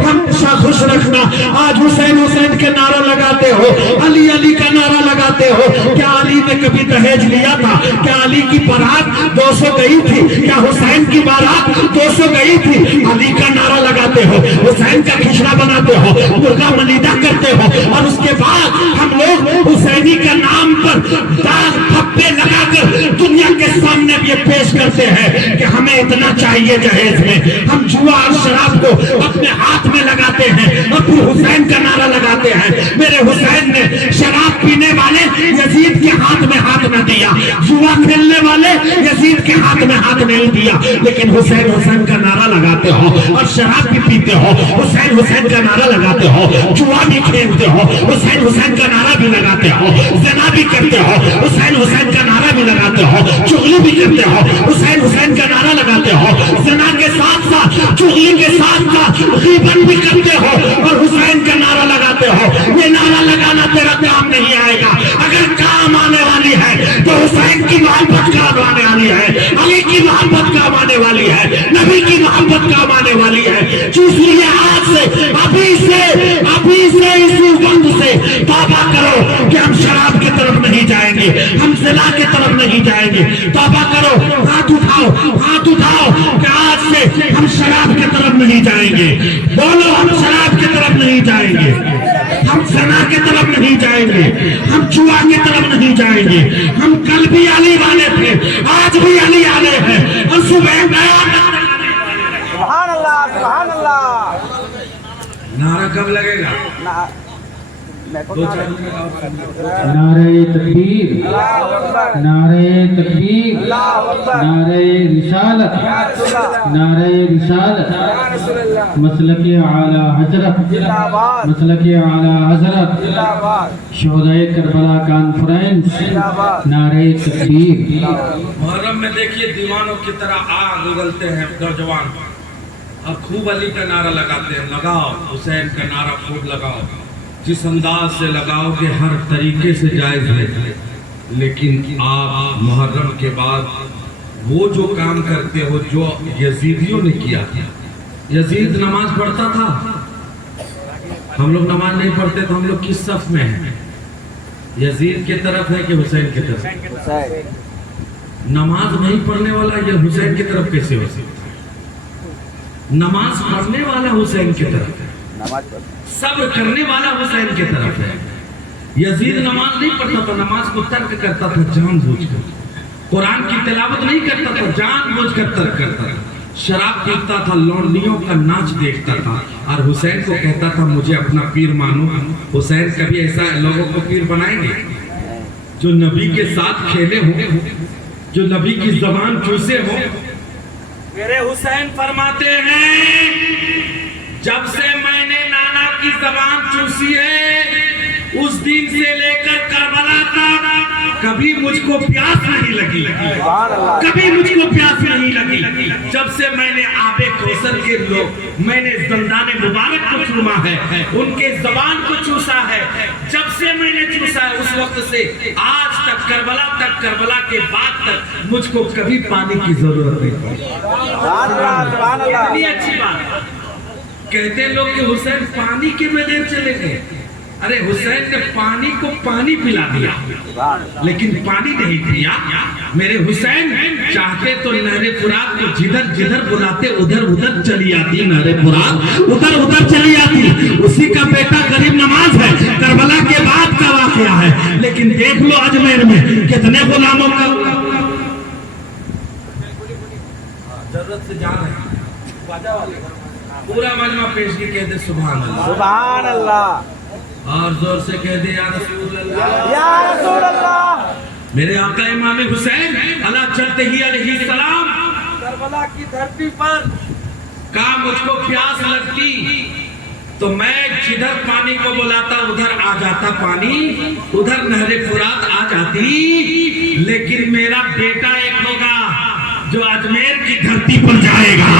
ہمیشہ خوش رکھنا۔ آج حسین حسین کے نعرہ لگاتے ہو، علی علی کا نعرہ لگاتے ہو، کیا علی نے کبھی دہیج لیا تھا؟ کیا علی کی بارات 200 گئی تھی؟ کیا حسین کی بارات 200 گئی تھی؟ علی کا نعرہ لگاتے ہو، حسین کا کھچڑا بناتے ہو، مرغا ملیدہ کرتے ہو، اور اس کے بعد ہم لوگ حسینی کا نام پر داغ پھپے لگا کر دنیا کے سامنے یہ پیش کرتے ہیں کہ ہمیں اتنا چاہیے جہیز میں۔ ہم جوا اور شراب کو اپنے ہاتھ میں لگاتے ہیں اور پھر حسین کا نعرہ لگاتے ہیں۔ میرے حسین نے شراب پینے والے یزید کے ہاتھ میں ہاتھ نہ دیا، جوا کھیلنے والے یزید کے ہاتھ میں ہاتھ نہیں دیا، لیکن حسین حسین کا نعرہ لگاتے ہو اور شراب بھی پیتے ہو، حسین حسین کا نعرہ لگاتے ہو، جوا بھی کھیلتے ہو، حسین حسین کا نعرہ بھی لگاتے ہو، زنا بھی کرتے ہو، حسین حسین کا نعرہ بھی لگاتے ہو، چغلی بھی کرتے ہو، حسین حسین کا نعرہ لگاتے ہو، زنا کے ساتھ ساتھ چغلی کے ساتھ ساتھ غیبت بھی کرتے ہو اور حسین کا نعرہ لگاتے ہو۔ یہ نعرہ لگانا تیرا کام نہیں آئے گا، اگر کام آنے والی ہے تو حسین کی محبت کام آنے والی ہے، علی کی محبت کام آنے والی ہے، نبی کی محبت کام آنے والی ہے۔ اس لیے آج سے ابھی سے اسی وقت سے توبہ کرو کہ ہم شراب کی طرف نہیں جائیں گے، ہم زنا کی طرف نہیں جائیں گے۔ توبہ کرو، ہاتھ اٹھاؤ کہ آج سے ہم شراب کی طرف نہیں جائیں گے۔ بولو ہم شراب کی نہیں جائیں گے, ہم زنا کی طرف نہیں جائیں گے, ہم جوا کی طرف نہیں جائیں گے. ہم کل بھی علی والے تھے, آج بھی علی والے ہیں, اور صبح سبحان اللہ سبحان اللہ. نعرہ کب لگے گا؟ نعرہ تکبیر, نعرہ تکبیر, نعرہ رسالت, نعرہ رسالت, مسلک اعلی حضرت, مسلک اعلی حضرت, شہدائے کربلا کانفرنس, نعرہ تکبیر. محرم میں دیکھیے دیوانوں کی طرح آگ اگلتے ہیں نوجوان, اور خوب علی کا نعرہ لگاتے ہیں. لگاؤ حسین کا نعرہ خوب لگاؤ, جس انداز سے لگاؤ کہ ہر طریقے سے جائز ہے. لیکن آپ محرم کے بعد وہ جو کام کرتے ہو جو یزیدیوں نے کیا. یزید نماز پڑھتا تھا, ہم لوگ نماز نہیں پڑھتے تو ہم لوگ کس صف میں ہیں؟ یزید کی طرف ہے کہ حسین کی طرف؟ نماز نہیں پڑھنے والا یہ حسین کی طرف کیسے ہو سکتا؟ نماز پڑھنے والا حسین کی طرف ہے, صبر کرنے والا حسین کی طرف ہے. یزید نماز نہیں پڑھتا تھا, نماز کو ترک کرتا تھا جان بوجھ کر. قرآن کی تلاوت نہیں کرتا تھا, جان بوجھ کر ترک کرتا تھا. شراب پیتا تھا, لونڈیوں کا ناچ دیکھتا تھا, اور حسین کو کہتا تھا مجھے اپنا پیر مانو. حسین کبھی ایسا لوگوں کو پیر بنائیں گے جو نبی کے ساتھ کھیلے ہوں, جو نبی کی زبان چوسے ہوں؟ میرے حسین فرماتے ہیں جب سے میں نے نانا کی زبان چوسی ہے اس دن سے لے کر کربلا تک کبھی مجھ کو پیاس نہیں لگی, کبھی مجھ کو پیاس نہیں لگی. جب سے میں نے آب کوثر کے لوگ میں نے زندان مبارک کو چوما ہے, ان کے زبان کو چوسا ہے, جب سے میں نے چوسا ہے اس وقت سے آج تک کربلا کے بعد تک مجھ کو کبھی پانی کی ضرورت نہیں پڑی. اتنی اچھی بات. کہتے ہیں لوگ کہ حسین پانی کے بغیر چلے گئے. ارے حسین نے پانی کو پانی پلا دیا لیکن پانی نہیں پیا. میرے حسین چاہتے تو نہر فرات کو جدھر جدھر بلاتے ادھر ادھر چلی آتی, نہر فرات ادھر ادھر چلی آتی. اسی کا بیٹا غریب نواز ہے, کربلا کے بعد کا واقعہ ہے. لیکن دیکھ لو اجمیر میں کتنے غلاموں کا ضرورت سے جا رہے ہیں. پورا مجمع پیشگی کہہ دے سبحان اللہ, سبحان اللہ, اور زور سے کہہ دے یا رسول اللہ, یا رسول اللہ. میرے آقا امام حسین اللہ چلتے ہی علیہ السلام کربلا کی دھرتی پر کہا مجھ کو پیاس لگتی تو میں جدھر پانی کو بلاتا ادھر آ جاتا پانی, ادھر نہر فرات آ جاتی. لیکن میرا بیٹا ایک ہوگا جو اجمیر کی دھرتی پر جائے گا,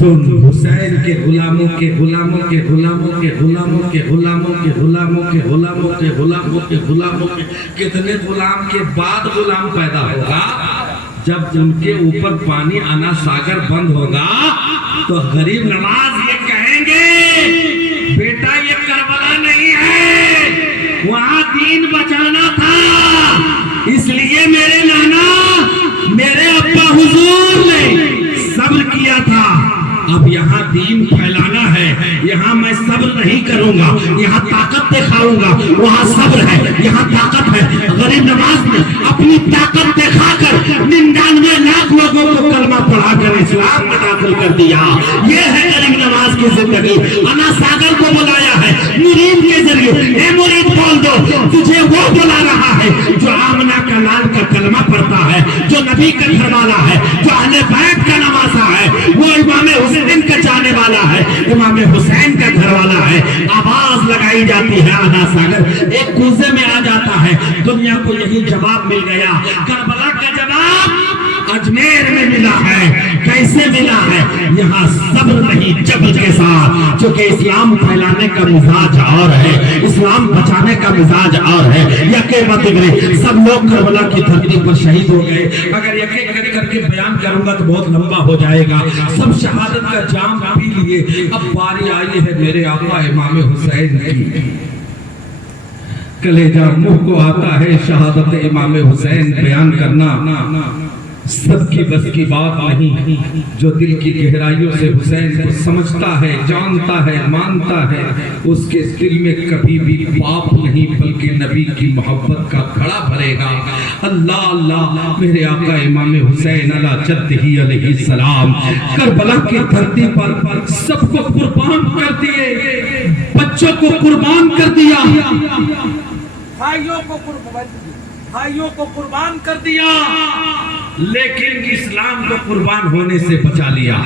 جو حسین کے غلاموں کے غلاموں کے غلاموں کے غلاموں کے غلاموں کے غلاموں کے غلاموں کے غلاموں کے غلاموں کے کتنے غلام کے بعد غلام پیدا ہوگا. جب ان کے اوپر پانی آنا ساگر بند ہوگا تو غریب نواز یہ کہیں گے بیٹا یہ کربلا نہیں ہے, وہاں دین بچانا تھا, اس لیے میرے نانا میرے ابا حضور نے صبر کیا تھا. اب یہاں دین پھیلانا ہے, یہاں میں صبر نہیں کروں گا, یہاں طاقت دکھاؤں گا. وہاں صبر ہے, یہاں طاقت ہے. غریب نواز نے اپنی طاقت دکھا کر 99 لاکھ لوگوں کو کلمہ پڑھا کر اسلام میں داخل کر دیا. یہ ہے غریب نواز کی زندگی. انا ساگر کو بلایا ہے مرید کے ذریعے, اے مرید بول دو تجھے وہ بلا رہا ہے جو آمنہ کا لال کا کلمہ پڑھتا ہے, جو نبی کا گھر والا ہے, جو اہل بیت کا نواسا ہے, وہ امام حسین کا جانے والا ہے, امام حسین کا گھر والا ہے. آواز لگائی جاتی ہے آنا ساگر ایک کوزے میں آ جاتا ہے. دنیا کو یہی جواب مل گیا. کربلا کا جواب اجمیر میں ملا ہے. کیسے ملا ہے؟ یہاں صبر نہیں جبر کے ساتھ, چونکہ اسلام پھیلانے کا مزاج اور ہے, اسلام بچانے کا مزاج اور ہے. یکے متگرے سب لوگ کربلا کی دھرتی پر شہید ہو گئے. اگر یکے کر کے بیان کروں گا تو بہت لمبا ہو جائے گا. سب شہادت کا جام پی لیے. اب باری آئی ہے میرے آقا امام حسین کی. کلیجہ منہ کو آتا ہے شہادت امام حسین بیان کرنا. سب کی بس کی بات نہیں. جو دل کی گہرائیوں سے حسین کو سمجھتا ہے, جانتا ہے, مانتا ہے, اس کے دل میں کبھی بھی پاپ نہیں بلکہ نبی کی محبت کا گھڑا بھرے گا. اللہ اللہ میرے آقا امام حسین علی جدہ علیہ السلام کربلا کی دھرتی پر سب کو قربان کر دیے, بچوں کو قربان کر دیا, بھائیوں کو قربان کر دیا, لیکن اسلام کو قربان ہونے سے بچا لیا.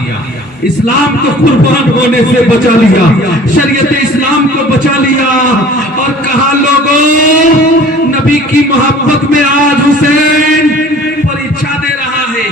اسلام کو قربان ہونے سے بچا لیا, شریعت اسلام کو بچا لیا, اور کہا لوگوں نبی کی محبت میں آج حسین پریچھا دے رہا ہے.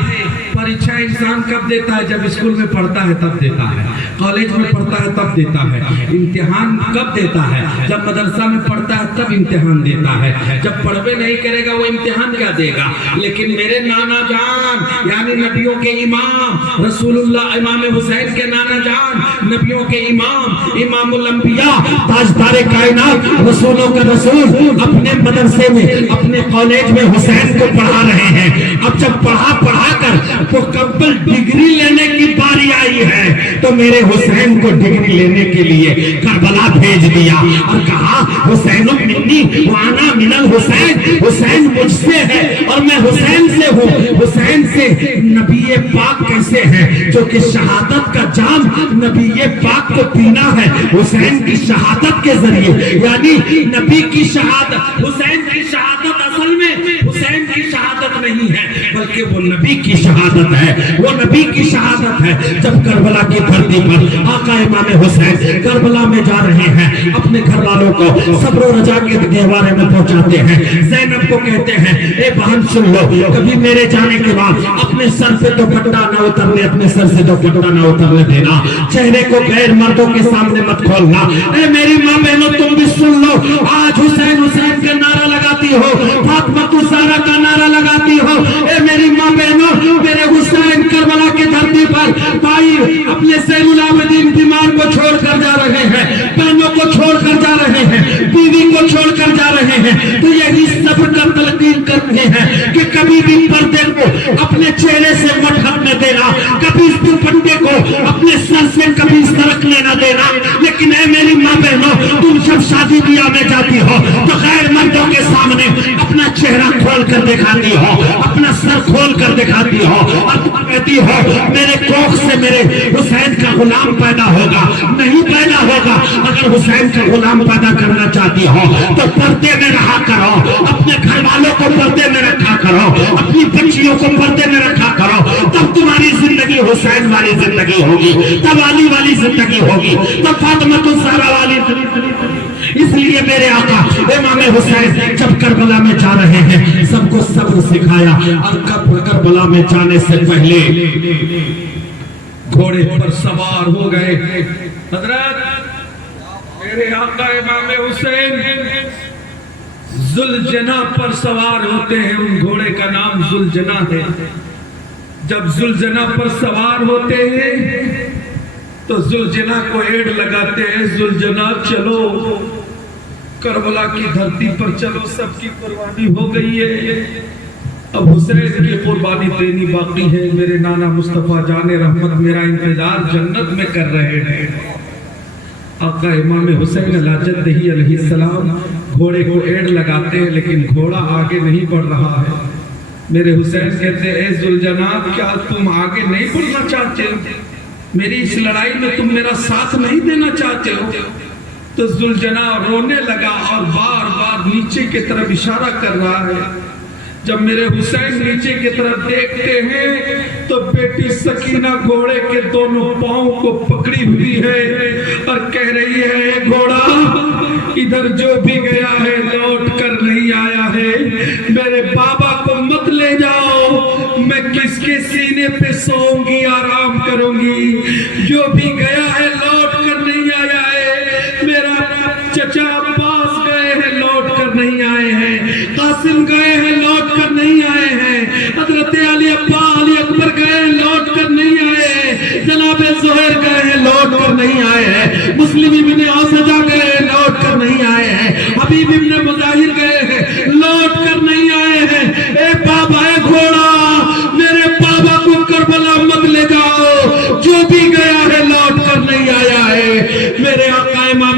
پریچھا انسان کب دیتا ہے؟ جب اسکول میں پڑھتا ہے تب دیتا ہے, کالج میں پڑھتا ہے تب دیتا ہے. امتحان کب دیتا ہے؟ جب مدرسہ میں پڑھتا ہے تب امتحان دیتا ہے. جب پڑھوے نہیں کرے گا وہ امتحان کیا دے گا؟ لیکن میرے نانا جان یعنی نبیوں کے امام رسول اللہ امام حسین کے نانا جان, نبیوں کے امام, امام الانبیاء, تاجدار کائنات, رسولوں کا رسول اپنے مدرسے میں اپنے کالج میں حسین کو پڑھا رہے ہیں. اب جب پڑھا کر مکمل ڈگری لینے کی باری آئی ہے تو میرے حسین کو ڈگری لینے کے لیے کربلا بھیج دیا اور کہا حسین منی وانا من الحسین, حسین مجھ سے ہے اور میں حسین سے ہوں. حسین سے نبی پاک کیسے ہے جو کہ شہادت کا جام نبی پاک کو پینا ہے حسین کی شہادت کے ذریعے, یعنی نبی کی شہادت. حسین کی شہادت اصل میں حسین کی شہادت نہیں ہے بلکہ وہ نبی کی شہادت ہے, وہ نبی کی شہادت ہے. جب کربلا کی دھرتی پر آقا امام حسین کربلا میں جا رہے ہیں, اپنے گھر والوں کو صبر و رجا کے گہوارے میں پہنچاتے ہیں. زینب کو کہتے ہیں اے بہن سن لو, کبھی میرے جانے کے بعد اپنے سر سے دوپٹہ نہ اترنے, اپنے سر سے دوپٹہ نہ اترنے دینا, چہرے کو غیر مردوں کے سامنے مت کھولنا. اے میری ماں بہنوں تم بھی سن لو, آج حسین حسین کا نعرہ لگاتی ہو, فاطمہ الزہرا کا نعرہ لگاتی ہو. اے میری ماں بہنوں میرے حسین کربلا کی دھرتی پر بھائی اپنے زین العابدین بیمار کو چھوڑ کر جا رہے ہیں, بہنوں کو چھوڑ کر جا رہے ہیں, بیوی کو چھوڑ کر جا رہے ہیں, تو یہی صبر کا تلقین کر رہے ہیں کہ کبھی بھی پردے کو اپنے چہرے سے مت ہٹنے دینا, کبھی اس دوپٹے کو اپنے سر سے کبھی سرکنے نہ دینا. لیکن اے میری ماں بہنوں تم جب شادی بیاہ میں جاتی ہو تو غیر مردوں کے سامنے اپنا چہرہ کھول کر دکھاتی ہو, اپنا سر کھول کر دکھاتی ہو, اور تم کہتی ہو میرے کوکھ سے میرے حسین کا غلام پیدا ہوگا. نہیں پیدا ہوگا. اگر حسین کا غلام پیدا کرنا چاہتی ہو تو پردے میں رہا کرو, اپنے گھر والوں کو پردے میں رکھا کرو, اپنی بچیوں کو پردے میں رکھا کرو, تب تمہاری زندگی حسین والی زندگی ہوگی, تب علی والی زندگی ہوگی, تب فاطمہ الزہرا والی زندگی. اس لیے میرے آقا امام حسین جب کربلا میں جا رہے ہیں سب کو صبر سکھایا, اور کربلا میں جانے سے پہلے گھوڑے پر سوار ہو گئے. حضرت میرے آقا امام حسین ذوالجناح پر سوار ہوتے ہیں, ان گھوڑے کا نام ذوالجناح ہے. جب ذوالجناح پر سوار ہوتے ہیں تو ذوالجناح کو ایڑ لگاتے ہیں, ذوالجناح چلو کربلا کی دھرتی پر چلو, سب کی قربانی ہو گئی ہے, اب حسین کی قربانی دینی باقی ہے. میرے نانا مصطفیٰ جان رحمت میرا انتظار جنت میں کر رہے ہیں. آقا امام حسین علی جدہ علیہ السلام گھوڑے کو ایڑ لگاتے ہیں لیکن گھوڑا آگے نہیں بڑھ رہا ہے. میرے حسین کہتے ہیں اے ذوالجناح کیا تم آگے نہیں بڑھنا چاہتے ہو؟ میری اس لڑائی میں تم میرا ساتھ نہیں دینا چاہتے ہو؟ تو ذوالجناح رونے لگا اور بار بار نیچے کی طرف اشارہ کر رہا ہے. جب میرے حسین نیچے کی طرف دیکھتے ہیں تو بیٹی سکینہ گھوڑے کے دونوں پاؤں کو پکڑی ہوئی ہے اور کہہ رہی ہے اے گھوڑا ادھر جو بھی گیا ہے لوٹ کر نہیں آیا ہے, میرے بابا کو مت لے جاؤ, میں کس کے سینے پہ سوؤں گی, آرام کروں گی. جو بھی گیا ہے لوٹ کر نہیں آیا ہے, میرا چچا عباس گئے ہیں لوٹ کر نہیں آئے ہیں, قاسم گئے ہیں لوٹ کر نہیں آئے ہیں, حضرت علی ابا علی اکبر گئے ہیں لوٹ کر نہیں آئے ہیں, جناب زہیر گئے ہیں لوٹ کر نہیں آئے ہیں, مسلم ابن اوسجہ گئے ہیں لوٹ کر نہیں آئے ہیں, حبیب ابن مظاہر گئے ہیں لوٹ کر نہیں آئے ہیں. اے بابا اے گھوڑا میرے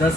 10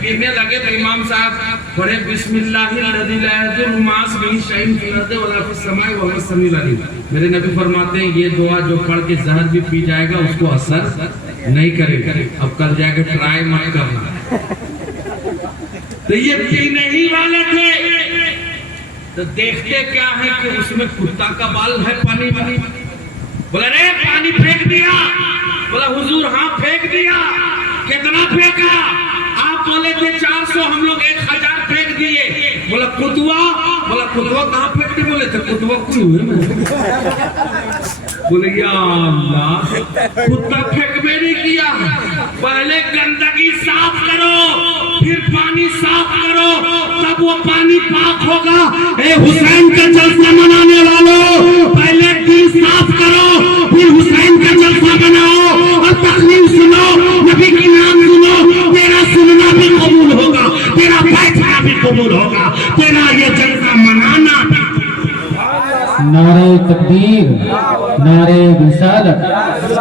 پینے لگے تو امام صاحب پڑھے بسم اللہ الذی لا یضر مع اسمہ شیء فی الارض ولا فی السماء وهو السمیع العلیم. میرے نبی فرماتے ہیں یہ دعا جو پڑھ کے زہر بھی پی جائے گا اس کو اثر نہیں کرے گا. اب کل جا کے ٹرائی مت کرنا. تو یہ پینے ہی والے تھے تو دیکھتے کیا ہے کہ اس میں کتا کا بال ہے پانی میں. بولا رے پانی پھینک دیا. بولا حضور ہاں پھینک دیا. کتنا پھینکا؟ آپ بولے تھے 400 ہم لوگ 1000 پھینک دیے. بولا کتوا. بولا کتوا کہاں پھینکتے؟ بولے تھے کتوا کوئی ہوئے میں. بولے یا اللہ کتا پھینک میں نہیں کیا. پہلے گندگی صاف کرو پھر پانی صاف کرو تب وہ پانی پاک ہوگا. اے حسین کا جلسہ منانے والوں پہلے دل صاف کرو پھر حسین کا جلسہ بناؤ اور تقریر سنو نبی کی نام سنو. تیرا سننا بھی قبول ہوگا تیرا بیٹھنا بھی قبول ہوگا تیرا یہ جلسہ منانا بھی. نعرہ تکبیر، نعرہ رسالت،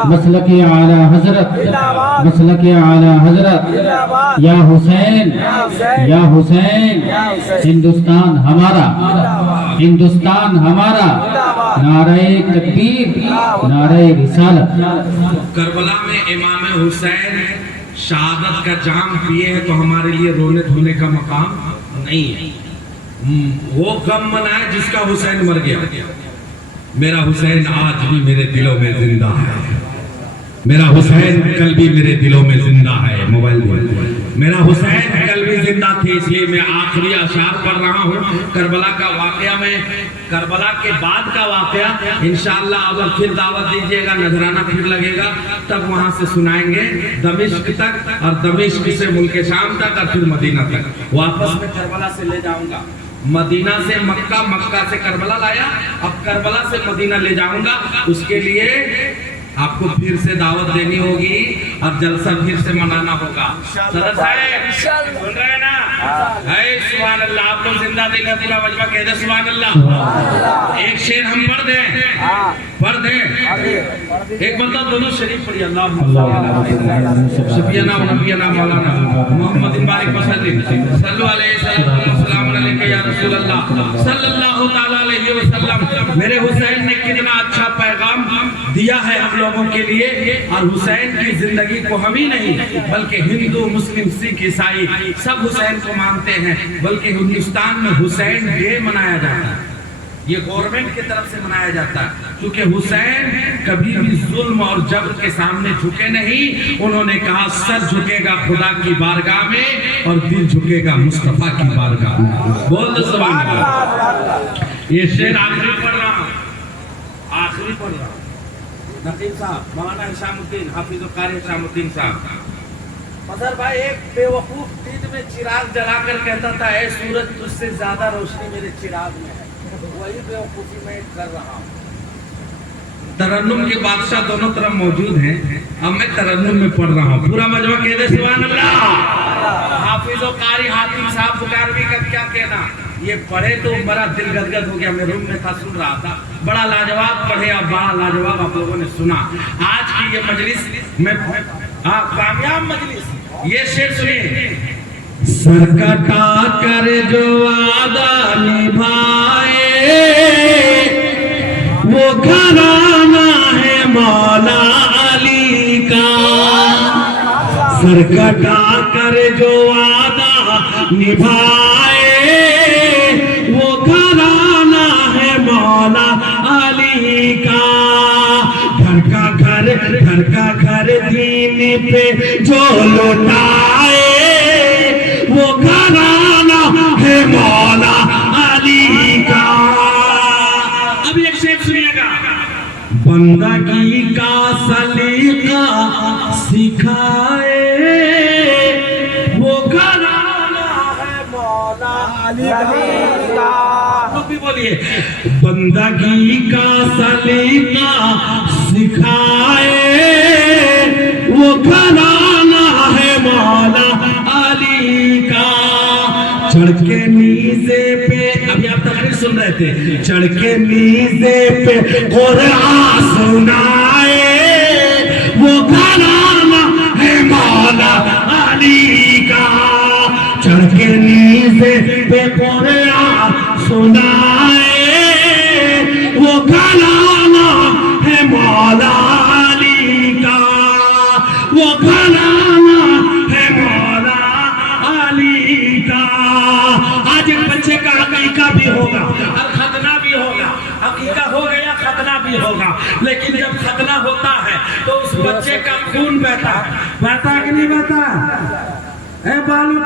مسلک اعلی حضرت، مسلک اعلی حضرت. یا حسین یا حسین، ہندوستان ہمارا، ہندوستان ہمارا. نعرہ تکبیر، نعرہ رسالت. کربلا میں امام حسین شہادت کا جام پیے ہیں تو ہمارے لیے رونے دھونے کا مقام نہیں ہے. وہ غم منائے جس کا حسین مر گیا. میرا حسین آج بھی میرے دلوں میں زندہ ہے. میرا حسین کل بھی میرے دلوں میں زندہ ہے. موبائل میرا حسین کل بھی زندہ تھے اس لیے میں آخری اشعار پڑھ رہا ہوں. کربلا کا واقعہ میں کربلا کے بعد کا واقعہ انشاءاللہ اگر پھر دعوت دیجیے گا نذرانہ پھر لگے گا تب وہاں سے سنائیں گے دمشق تک اور دمشق سے ملک شام تک اور پھر مدینہ تک. واپس میں کربلا سے لے جاؤں گا. مدینہ سے مکہ، مکہ سے کربلا لایا. اب کربلا سے مدینہ لے جاؤں گا. اس کے لیے آپ کو پھر سے دعوت دینی ہوگی اور جلسہ پھر سے منانا ہوگا. صدر صاحب سن رہے ہیں نا؟ اے سبحان اللہ. آپ لوگ زندہ دے گا پورا مجمع کہہ دے سبحان اللہ. ایک شعر ہم پڑھ دیں ایک مرتبہ دونوں شریف پڑھی. اللہ شفیعنا و نبینا مولانا محمد بارک وسلم صلو علیہ السلام علیکہ یا رسول اللہ صلی اللہ تعالی علیہ وسلم. میرے حسین نے کتنا اچھا پیغام دیا ہے ہم لوگوں کے لیے. اور حسین کی زندگی کو ہم ہی نہیں بلکہ ہندو مسلم سکھ عیسائی سب حسین کو مانتے ہیں. بلکہ ہندوستان میں حسین ڈے منایا جاتا ہے. یہ گورنمنٹ کی طرف سے منایا جاتا ہے کیونکہ حسین کبھی بھی ظلم اور جبر کے سامنے جھکے نہیں. انہوں نے کہا سر جھکے گا خدا کی بارگاہ میں اور دل جھکے گا مصطفیٰ کی بارگاہ میں. بول دو سبحان اللہ. یہ شعر آخری پڑھ رہا ہوں. نقیب صاحب مولانا ہشام الدین حافظ القاری ہشام الدین صاحب. مظہر بھائی ایک بے وقوف دن میں چراغ جلا کر کہتا تھا اے سورج تجھ سے زیادہ روشنی میرے چراغ میں ہے. وہی بے وقوفی میں کر رہا ہوں. ترنم کے بادشاہ دونوں طرف موجود ہیں. اب میں ترنم میں پڑھ رہا ہوں. پورا مجمع کہہ دے سبحان اللہ. حافظ القاری حاتم صاحب بکاروی کا کیا کہنا. یہ پڑھے تو بڑا دل گدگد ہو گیا. میں روم میں تھا سن رہا تھا. بڑا لاجواب پڑھے اور بڑا لاجواب آپ لوگوں نے سنا. آج کی یہ مجلس میں کامیاب مجلس. یہ شعر سنیے. سر کٹا کر جو وعدہ نبھائے وہ گھرانہ ہے مولا علی کا. سر کٹا کر جو وعدہ نبھائے وہ گھرانہ ہے مولا علی کا. گھر کا گھر دین پہ جو لوٹائے وہ گھرانہ ہے مولا علی کا. اب ایک شعر سنیے گا. بندگی کا سلیقہ سکھائے وہ گھرانہ ہے مولا علی کا. بھی بولیے. بندگی کا سلیقہ سکھائے وہ گھرانہ ہے مولا علی کا. چڑھ کے نیزے پہ ابھی آپ تقریر سن رہے تھے. چڑھ کے نیزے پہ قرآن سنائے وہ گھرانہ ہے مولا علی چڑھ کے نیزے پہ قرآن سنائے وہ گھرانا ہے مولا علی کا وہ گھرانا ہے مولا علی کا آج ایک بچے کا عقیقہ بھی ہوگا اور ختنہ بھی ہوگا عقیقہ ہو گیا ختنہ بھی ہوگا لیکن جب ختنہ ہوتا ہے تو اس بچے کا خون بہتا ہے کہ نہیں بہتا اے بالو